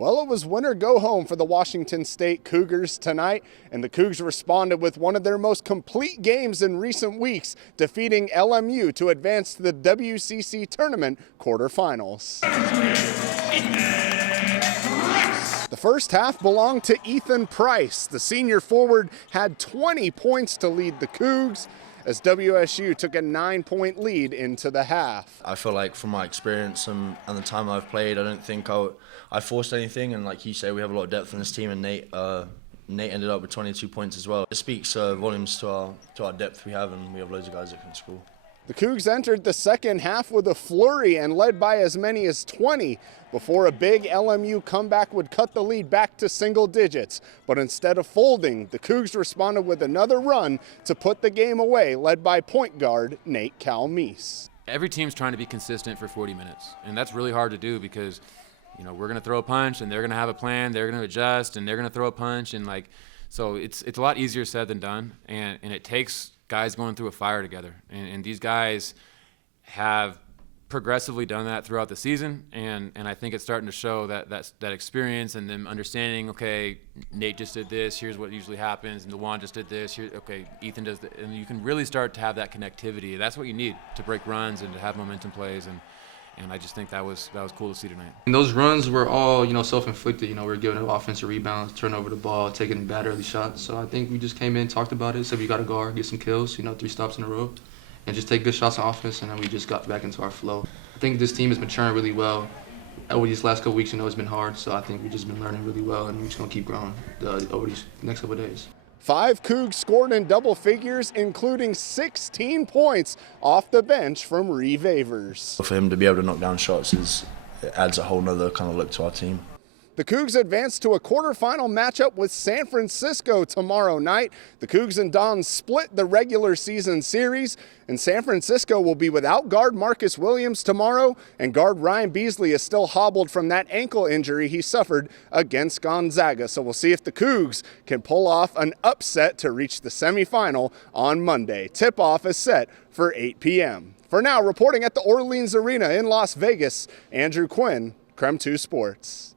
Well, it was win or go home for the Washington State Cougars tonight, and the Cougs responded with one of their most complete games in recent weeks, defeating LMU to advance to the WCC Tournament Quarterfinals. The first half belonged to Ethan Price. The senior forward had 20 points to lead the Cougs, as WSU took a 9-point lead into the half. I feel like from my experience and the time I've played, I don't think I forced anything, and like you say, we have a lot of depth in this team, and Nate ended up with 22 points as well. It speaks volumes to our depth we have, and we have loads of guys that can score. The Cougs entered the second half with a flurry and led by as many as 20 before a big LMU comeback would cut the lead back to single digits. But instead of folding, the Cougs responded with another run to put the game away, led by point guard Nate Calmese. Every team's trying to be consistent for 40 minutes, and that's really hard to do because, you know, we're going to throw a punch and they're going to have a plan, they're going to adjust, and they're going to throw a punch, and so it's a lot easier said than done, and it takes guys going through a fire together, and these guys have progressively done that throughout the season, and I think it's starting to show that experience and them understanding, okay, Nate just did this, here's what usually happens, and DeJuan just did this, here, okay, Ethan does that, and you can really start to have that connectivity. That's what you need to break runs and to have momentum plays, and I just think that was cool to see tonight. And those runs were all, self-inflicted. We were giving up offensive rebounds, turning over the ball, taking bad early shots. So I think we just came in, talked about it, said we got to guard, get some kills, 3 stops in a row, and just take good shots on offense, and then we just got back into our flow. I think this team is maturing really well. Over these last couple weeks, it's been hard, so I think we've just been learning really well, and we're just going to keep growing over these next couple of days. 5 Cougs scored in double figures, including 16 points off the bench from Reeve Avers. For him to be able to knock down shots it adds a whole nother kind of look to our team. The Cougs advance to a quarterfinal matchup with San Francisco tomorrow night. The Cougs and Dons split the regular season series, and San Francisco will be without guard Marcus Williams tomorrow, and guard Ryan Beasley is still hobbled from that ankle injury he suffered against Gonzaga. So we'll see if the Cougs can pull off an upset to reach the semifinal on Monday. Tip-off is set for 8 p.m. For now, reporting at the Orleans Arena in Las Vegas, Andrew Quinn, KREM 2 Sports.